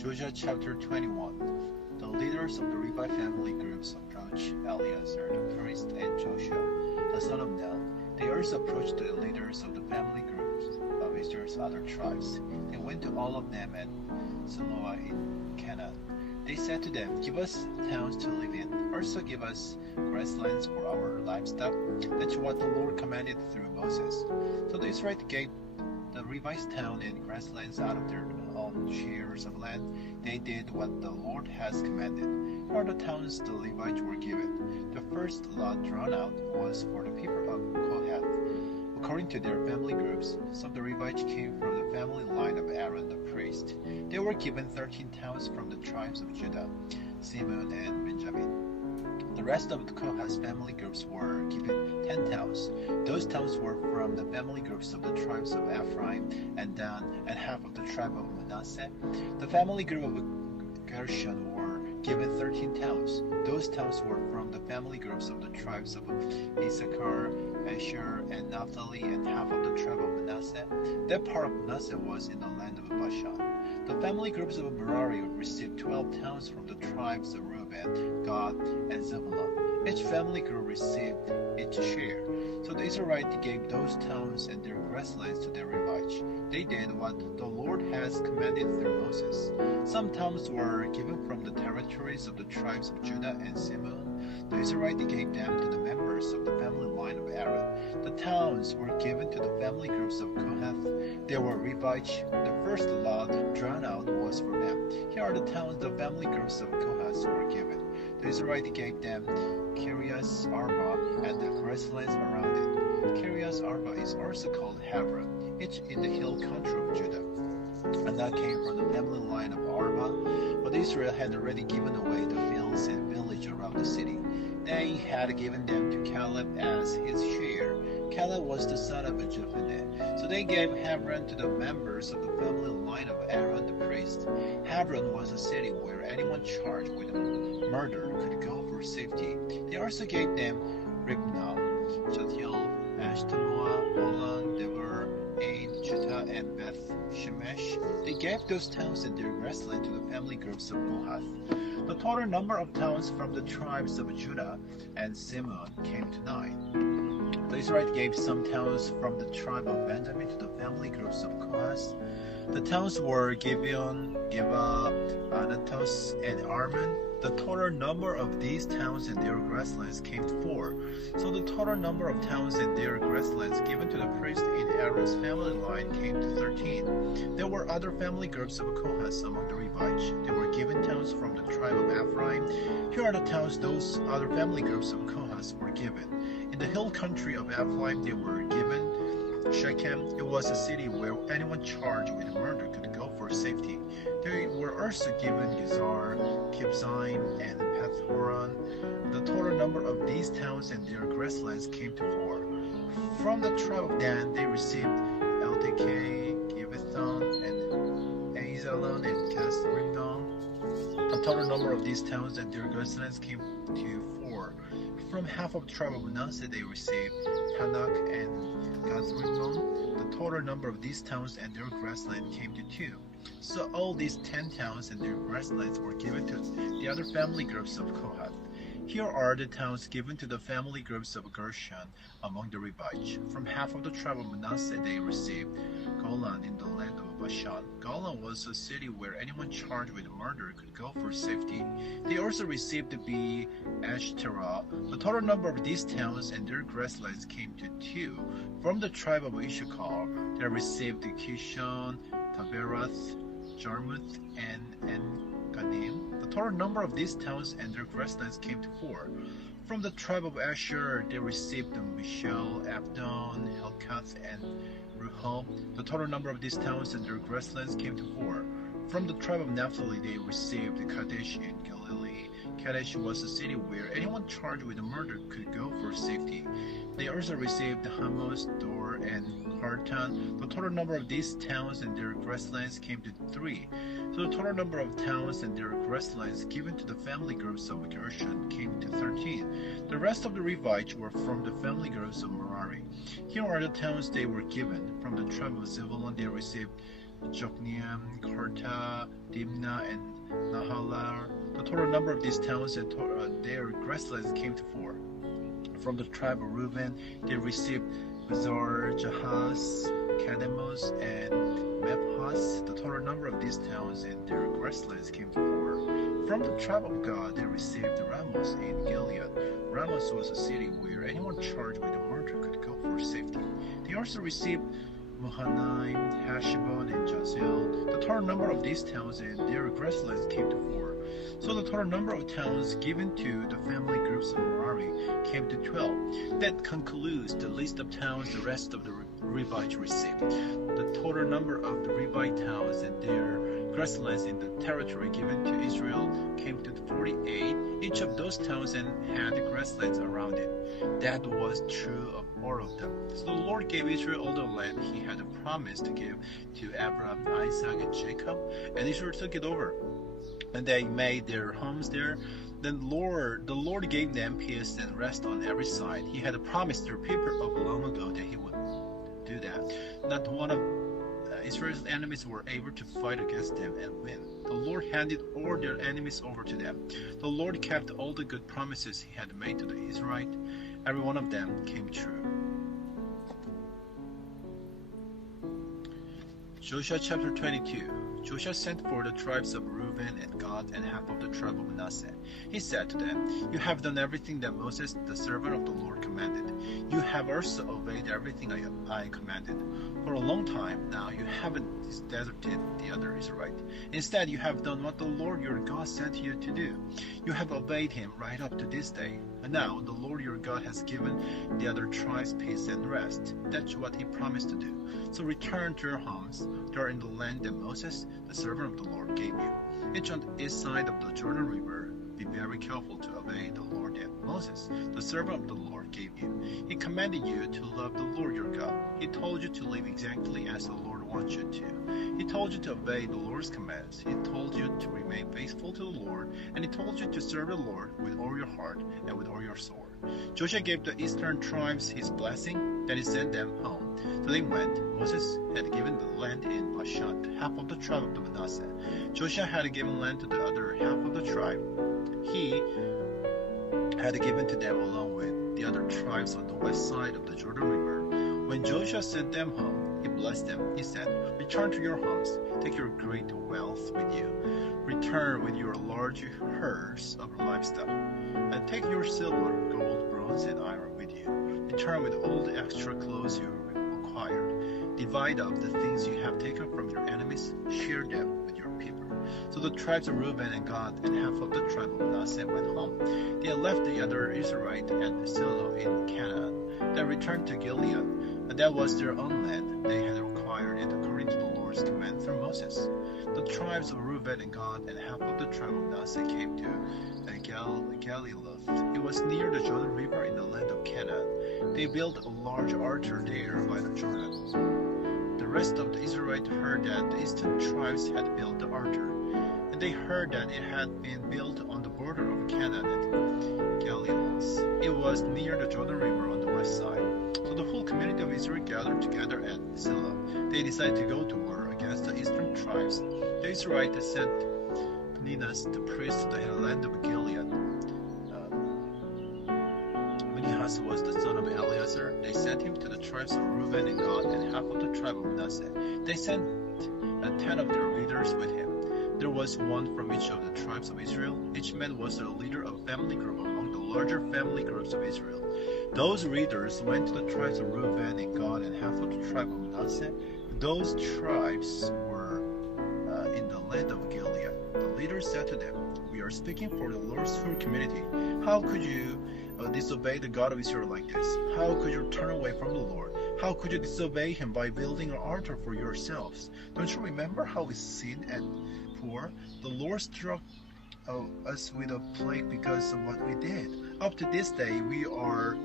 Joshua chapter 21. The leaders of the Levi family groups approached Eleazar the priest and Joshua, the son of Nun. They also approached the leaders of the family groups of Israel's other tribes. They went to all of them at Siloah in Canaan. They said to them, "Give us towns to live in. Also give us grasslands for our livestock." That's what the Lord commanded through Moses. So the Israelites gave the Levites town and grasslands out of their own shares of land. They did what the Lord has commanded. Here are the towns the Levites were given. The first lot drawn out was for the people of Kohath, according to their family groups. Some of the Levites came from the family line of Aaron the priest. They were given 13 towns from the tribes of Judah, Simeon, and Benjamin. The rest of the Kohath's family groups were given 10 towns. Those towns were from the family groups of the tribes of Ephraim and Dan and half of the tribe of Manasseh. The family group of Gershon were given 13 towns. Those towns were from the family groups of the tribes of Issachar, Asher, and Naphtali and half of the tribe of Manasseh. That part of Manasseh was in the land of Bashan. The family groups of Merari received 12 towns from the tribes of Reuben, Gad, and Zebulun. Each family group received its share. So the Israelites gave those towns and their grasslands to their Levites. They did what the Lord has commanded through Moses. Some towns were given from the territories of the tribes of Judah and Simeon. The Israelites gave them to the members of the family line of Aaron. The towns were given to the family groups of Kohath. They were Levites. The first lot drawn out was for them. Here are the towns the family groups of Kohath were given. The Israelites gave them Kiriath Arba and the grasslands around it. Kiriath Arba is also called Hebron, each in the hill country of Judah. And that came from the family line of Arba, but Israel had already given away the fields and village around the city. They had given them to Caleb as his share. Caleb was the son of Jephunneh, so they gave Hebron to the members of the family line of Aaron the priest. Hebron was a city where anyone charged with murder could go for safety. They also gave them Ribnah, Jathiel, Ashtanoah, Golan, Deber, Ain, Juttah, and Beth Shemesh. They gave those towns and their grassland to the family groups of Kohath. The total number of towns from the tribes of Judah and Simeon came to 9. The Israelites gave some towns from the tribe of Benjamin to the family groups of Kohath. The towns were Gibeon, Geba, Anatos, and Arman. The total number of these towns and their grasslands came to 4. So the total number of towns and their grasslands given to the priest in Aaron's family line came to 13. There were other family groups of Kohath among the Levites. They were given towns from the tribe of Ephraim. Here are the towns those other family groups of Kohath were given. In the hill country of Ephraim, they were given Shechem. It was a city where anyone charged with murder could go for safety. They were also given Gizar, Kibzaim, and Beth-horon. The total number of these towns and their grasslands came to 4. From the tribe of Dan, they received Eltekeh, Gibbethon, and Aizalon, and Kasrimnon. The total number of these towns and their grasslands came to 4. From half of the tribe of Manasseh, they received Tanak and Gazrimnon. The total number of these towns and their grassland came to 2. So all these 10 towns and their grasslands were given to the other family groups of Kohath. Here are the towns given to the family groups of Gershon among the Levites. From half of the tribe of Manasseh, they received Golan in the land of Bashan. Golan was a city where anyone charged with murder could go for safety. They also received the Ashtaroth. The total number of these towns and their grasslands came to 2. From the tribe of Issachar, they received Kishon, Taberath, Jarmuth, and En-Ganim. The total number of these towns and their grasslands came to 4. From the tribe of Asher, they received Mishal, Abdon, Helkath, and Rehob. The total number of these towns and their grasslands came to 4. From the tribe of Naphtali, they received Kadesh in Galilee. Kadesh was a city where anyone charged with murder could go for safety. They also received Hamos, Dor, and Hartan. The total number of these towns and their grasslands came to 3. So the total number of towns and their grasslands given to the family groups of Gershon came to 13. The rest of the Levites were from the family groups of Merari. Here are the towns they were given. From the tribe of Zebulun, they received Jokneam, Karta, Dimna, and Nahalar. The total number of these towns and their grasslands came to 4. From the tribe of Reuben, they received Bezar, Jahaz, Kademos, and Mephas. The total number of these towns and their grasslands came to 4. From the tribe of Gad, they received Ramos in Gilead. Ramos was a city where anyone charged with a murder could go for safety. They also received Mahanaim, Heshbon, and Jazel. The total number of these towns and their grasslands came to 4. So the total number of towns given to the family groups of Merari came to 12. That concludes the list of towns the rest of the Levites received. The total number of the Levite towns and their grasslands in the territory given to Israel came to 48. Each of those towns had grasslands around it. That was true of all of them. So the Lord gave Israel all the land he had promised to give to Abraham, Isaac, and Jacob, and Israel took it over. And they made their homes there. Then the Lord gave them peace and rest on every side. He had promised their people of long ago that he would do that. Not one of Israel's enemies were able to fight against them and win. The Lord handed all their enemies over to them. The Lord kept all the good promises he had made to the Israelites. Every one of them came true. Joshua chapter 22. Joshua sent for the tribes of Reuben and Gad and half of the tribe of Manasseh. He said to them, "You have done everything that Moses, the servant of the Lord, commanded. You have also obeyed everything I commanded. For a long time now you haven't deserted the other Israelites. Instead, you have done what the Lord your God sent you to do. You have obeyed him right up to this day. And now the Lord your God has given the other tribes peace and rest. That's what he promised to do. So return to your homes. They are in the land that Moses, the servant of the Lord, gave you. Each on the east side of the Jordan River. Be very careful to obey the Lord that Moses, the servant of the Lord, gave you. He commanded you to love the Lord your God. He told you to live exactly as the Lord wants you to. He told you to obey the Lord's commands. He told you to remain faithful to the Lord, and he told you to serve the Lord with all your heart and with all your soul. Joshua gave the eastern tribes his blessing, then he sent them home. So they went. Moses had given the land in Bashan to half of the tribe of the Manasseh. Joshua had given land to the other half of the tribe. He had given to them along with the other tribes on the west side of the Jordan River. When Joshua sent them home, he blessed them. He said, "Return to your homes, take your great wealth with you. Return with your large herds of livestock, and take your silver, gold, bronze, and iron with you. Return with all the extra clothes you acquired. Divide up the things you have taken from your enemies, share them with your people." So the tribes of Reuben and Gad and half of the tribe of Manasseh went home. They had left the other Israelite at Shiloh in Canaan. They returned to Gilead, and that was their own land. They had acquired it according to the Lord's command through Moses. The tribes of Reuben and Gad and half of the tribe of Manasseh came to Galiloth. It was near the Jordan River in the land of Canaan. They built a large altar there by the Jordan. The rest of the Israelites heard that the eastern tribes had built the altar, and they heard that it had been built on the border of Canaan at Galiloth. It was near the Jordan River on the west side. So the whole community of Israel gathered together at Shiloh. They decided to go to war against the eastern tribes. The Israelites sent Phinehas, the priest to the land of Gilead. Phinehas was the son of Eleazar. They sent him to the tribes of Reuben and Gad and half of the tribe of Manasseh. They sent 10 of their leaders with him. There was one from each of the tribes of Israel. Each man was a leader of a family group among the larger family groups of Israel. Those leaders went to the tribes of Reuben and Gad and half of the tribe of Manasseh. Those tribes were in the land of Gilead. The leaders said to them, "We are speaking for the Lord's whole community. How could you disobey the God of Israel like this? How could you turn away from the Lord? How could you disobey him by building an altar for yourselves? Don't you remember how we sinned and poor? The Lord struck us with a plague because of what we did. Up to this day, we are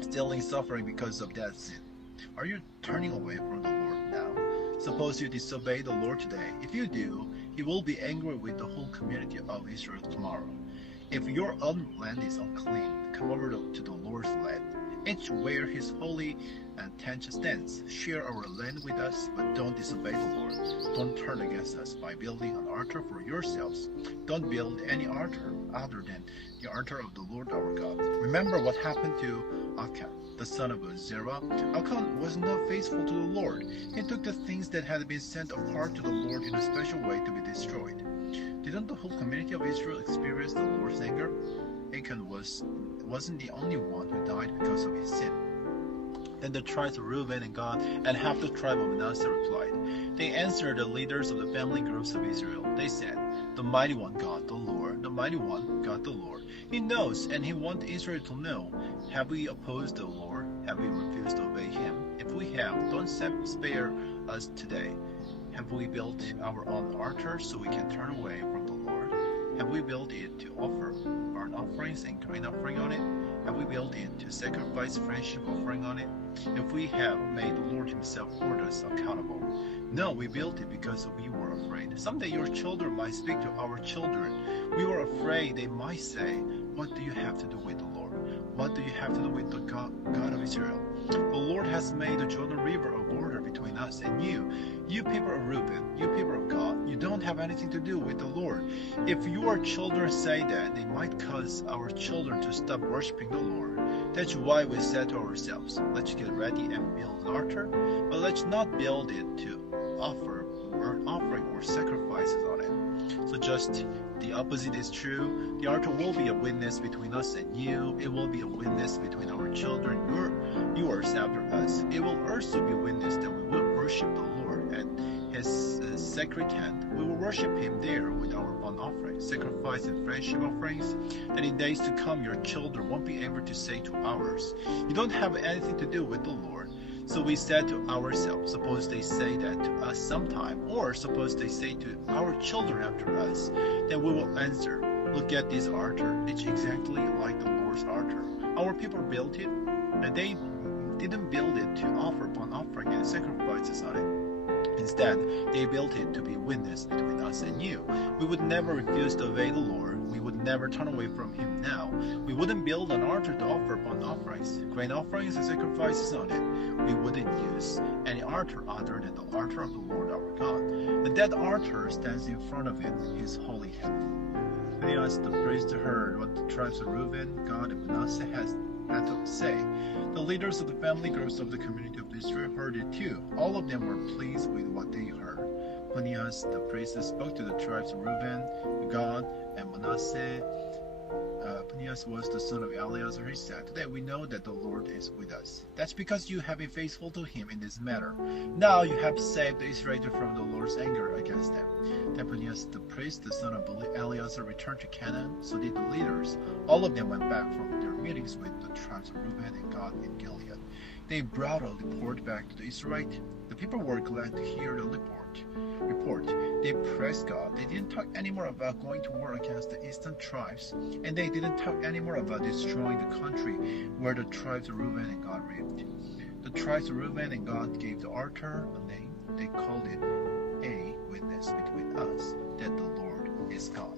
still in suffering because of that sin. Are you turning away from the Lord now? Suppose you disobey the Lord today. If you do, he will be angry with the whole community of Israel tomorrow. If your own land is unclean, come over to the Lord's land. each where his holy tent stands. Share our land with us, but don't disobey the Lord. Don't turn against us by building an altar for yourselves. Don't build any altar other than the altar of the Lord our God. Remember what happened to Achan, the son of Zerah. Achan was not faithful to the Lord. He took the things that had been set apart to the Lord in a special way to be destroyed. Didn't the whole community of Israel experience the Lord's anger? Achan wasn't the only one who died because of his sin. Then the tribes of Reuben and Gad and half the tribe of Manasseh replied. They answered the leaders of the family groups of Israel. They said, "The mighty one God, the Lord, the mighty one God, the Lord. He knows, and he wants Israel to know. Have we opposed the Lord? Have we refused to obey him? If we have, don't spare us today. Have we built our own altar so we can turn away from the Lord? Have we built it to offer burnt offerings and grain offering on it? Have we built it to sacrifice friendship offering on it? If we have, may the Lord himself hold us accountable. No, we built it because we were afraid. Someday your children might speak to our children. We were afraid they might say, 'What do you have to do with the Lord? What do you have to do with the God of Israel? The Lord has made the Jordan River a border between us and you. You people of Reuben, you people of God, you don't have anything to do with the Lord.' If your children say that, they might cause our children to stop worshiping the Lord. That's why we said to ourselves, let's get ready and build an altar, but let's not build it to offer burnt offering or sacrifices on it. So just the opposite is true. The altar will be a witness between us and you. It will be a witness between our children, yours after us. It will also be a witness that we will worship the Lord at his sacred tent. We will worship him there with our burnt offerings, sacrifice and friendship offerings. That in days to come your children won't be able to say to ours, 'You don't have anything to do with the Lord.' So we said to ourselves, suppose they say that to us sometime, or suppose they say to our children after us, then we will answer, 'Look at this altar. It's exactly like the Lord's altar. Our people built it, and they didn't build it to offer burnt offering and sacrifices on it. Instead, they built it to be a witness between us and you. We would never refuse to obey the Lord. We would never turn away from him now. We wouldn't build an altar to offer burnt offerings, grain offerings, and sacrifices on it. We wouldn't use any altar other than the altar of the Lord our God. And that altar stands in front of it, his holy tent." Phinehas the priest heard what the tribes of Reuben, Gad, and Manasseh had to say. The leaders of the family groups of the community of Israel heard it too. All of them were pleased with what they heard. Phinehas the priest spoke to the tribes of Reuben, Gad, and Manasseh. Phinehas was the son of Eleazar. He said, "Today we know that the Lord is with us. That's because you have been faithful to him in this matter. Now you have saved the Israelites from the Lord's anger against them." Then Phinehas the priest, the son of Eleazar, returned to Canaan. So did the leaders. All of them went back from their meetings with the tribes of Reuben and Gad in Gilead. They brought a report back to the Israelites. The people were glad to hear the report. They praised God. They didn't talk anymore about going to war against the eastern tribes, and they didn't talk anymore about destroying the country where the tribes of Reuben and Gad lived. The tribes of Reuben and Gad gave the altar a name. They called it a witness between us that the Lord is God.